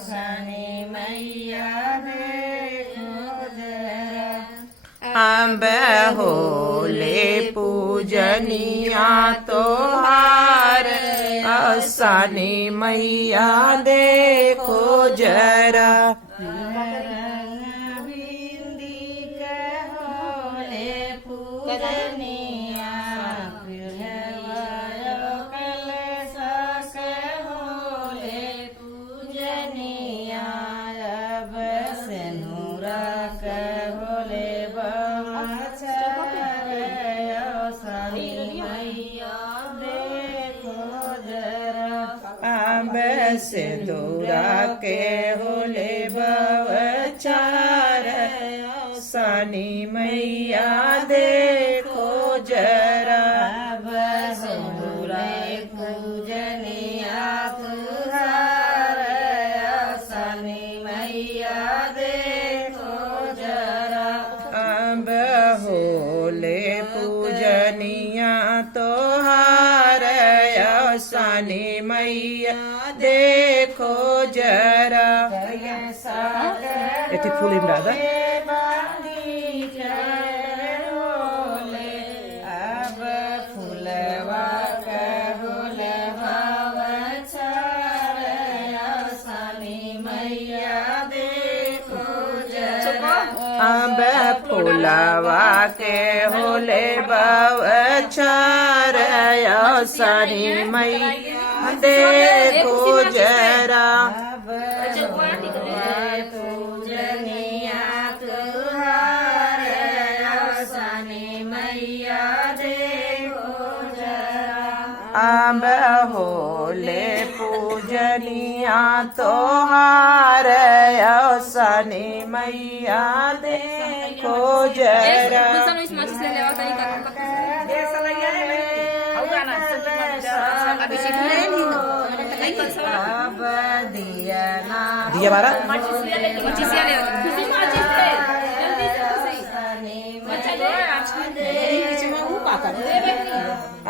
शनि मैया देखो जरा। अब होले पूजनिया तोहार शनि मैया देखो जरा। बिंदी कहोले पूजनिया कलश कहोले पूजनिया। अब सिनुरा कहोले शनि मैया देखो जरा। अब सिंदूरा के होले बवचार शनि मैया देखो जरा। अब सिंदूरा पूजनिया तुहार शनि मैया देखो जरा। अब होले पूजनिया तोहार शनि मैया देखो जरा। एति फूल दादा अब फूलवा कहोले भवचार शनि मैया देखो जरा। अब फूलवा के होले बवचार शनि मैया देखो जरा। अब पूजनिया तुहार शनि मैया देखो जरा। अब होले पूजनिया तोहार शनि मैया देखो जरा। अब दिया बारा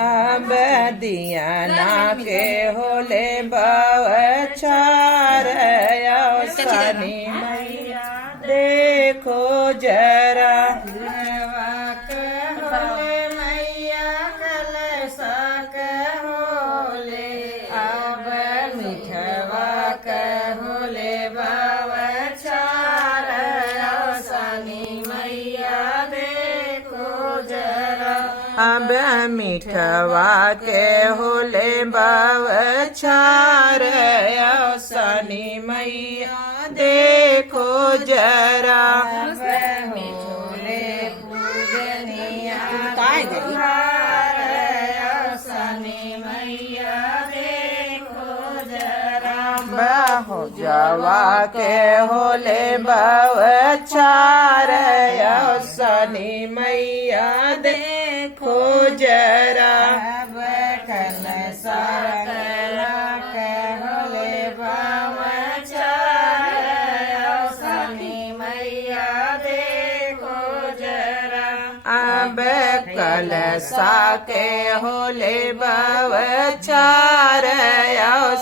अब दियाना के होले बवचार शनि मैया देखो जरा। मैया कलश कहोले अब मिठवा कहोले बवचार शनि मैया देखो जरा। अब मिठवा के होले बवचार शनि मैया देखो जरा। मिठोले पूजनिया तुहार शनि मैया देखो जरा। बहु जवा के होले बवचार शनि मैया देखो जरा। अब कलश कहोले भवचार शनि मैया देखो जरा। अब कलशा के होले बवचार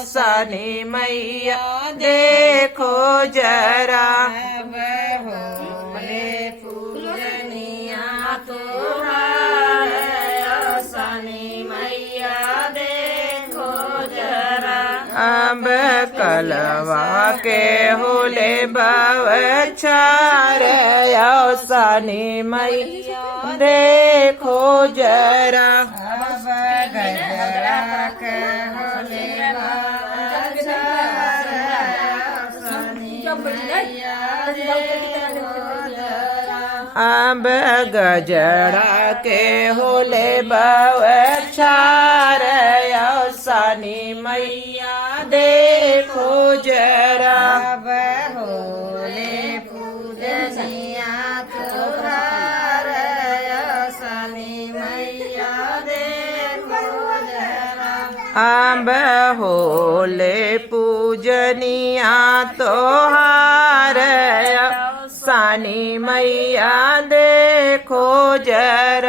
शनि मैया देखो जरा। अब होले पूजनिया तुहार शनि मैया देखो जरा। अब कलवा के होले बवचार शनि मैया देखो जरा। अब गजरा कहोले भवचार शनि मैया देखो जरा। अब गजरा के होले बवचार शनि मैया देखो जरा। अब होले पूजनिया तुहार शनि मैया देखो जरा। अब होले पूजनिया तोहार शनि मैया देखो जरा।